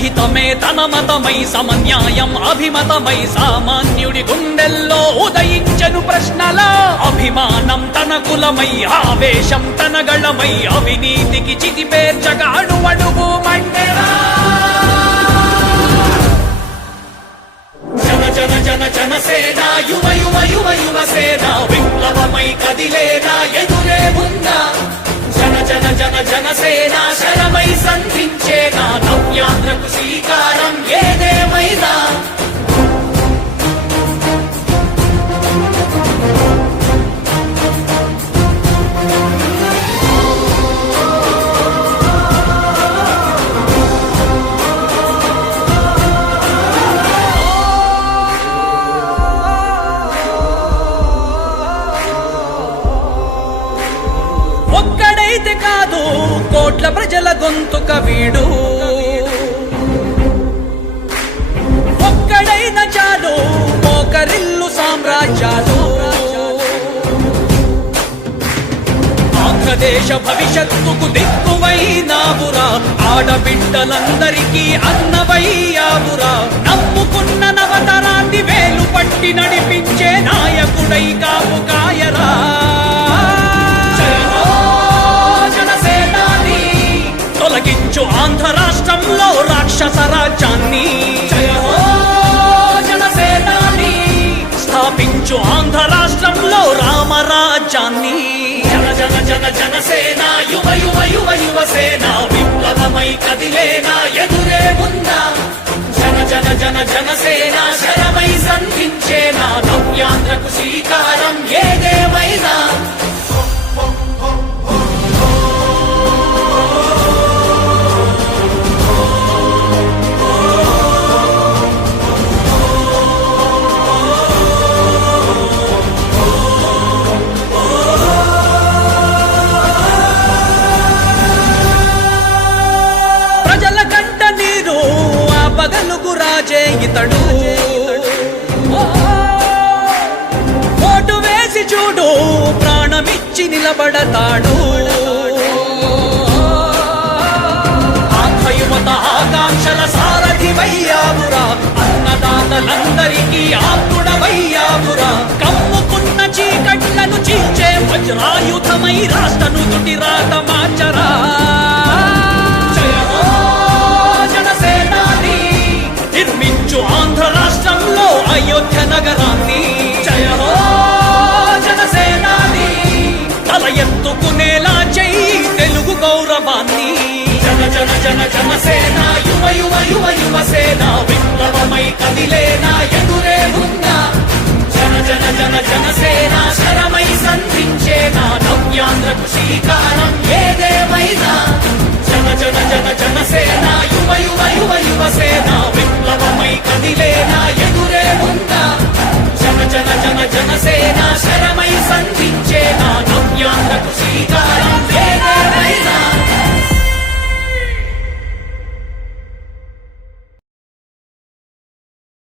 సమహితమే తన మతమై సమన్యాయం అభిమతమై సామాన్యుడి గుండెల్లో ఉదయించెను ప్రశ్నల అభిమానం తన కులమై ఆవేశం తన గళమై అవినీతికి చితిపేర్చగా అణువణువు మండెరా జన జన జన జనసేన యువ యువ యువ యువసేన విప్లవమై కదిలేనా ఎదురే ఉందా జన జన జన జనసేన శరమై సంధించేనా నవ్యాంధ్రకు శ్రీకారం ఏదేమైనా ఒక్కడైతే కాదు కోట్ల ప్రజల గొంతుక వీడు ఒక్కడైన చాలు మోకరిల్లు సామ్రాజ్యాలు ఆంధ్రదేశ భవిష్యత్తుకు దిక్కువైనావురా ఆడబిడ్డలందరికీ అన్నవయ్యావురా నమ్ముకున్న నవతరాన్ని వేలు పట్టి నడిపించే నాయకుడై కాపు కాయరా తొలగించు ఆంధ్ర రాష్ట్రంలో రాక్షస రాజ్యాన్ని జనసేనాని స్థాపించు ఆంధ్ర రాష్ట్రంలో రామరాజ్యాన్ని జన జన జన జనసేన యువ యువ యువ యువసేన విప్లవమై కదిలేనా ఎదురే ఉందా జన జన జన జనసేన శరమై సంధించేనా నవ్యాంధ్రకు శ్రీకారం ఏదేమైనా పగలుగు రాజే ఇతడు ఓటు వేసి చూడు ప్రాణమిచ్చి నిలబడతాడు ఆంధ్రయువత ఆకాంక్షల సారథివయ్యావురా అన్నదాతలందరికీ ఆత్ముడవయ్యావురా కమ్ముకున్న చీకట్లను చీల్చే వజ్రాయుధమై రాష్ట్రను తుటి రాత మార్చరా నిర్మించు ఆంధ్ర రాష్ట్రంలో అయోధ్య నగరాన్ని జయ హో జనసేనాని తల ఎత్తుకునేలా చెయ్యి తెలుగు గౌరవాన్ని జన జన జన జనసేన యువ యువ యువ యువసేన విప్లవమై కదిలేనా ఎదురే ఉందా జన జన జన జనసేన శరమై సంధించేనా నవ్యాంధ్రకు శ్రీకారం ఏదేమైనా జన జన జన జనసేన యువ యువ యువ యువసేన విప్లవమై కదిలేనా ఎదురే ఉందా జన జన జన జనసేన శరమై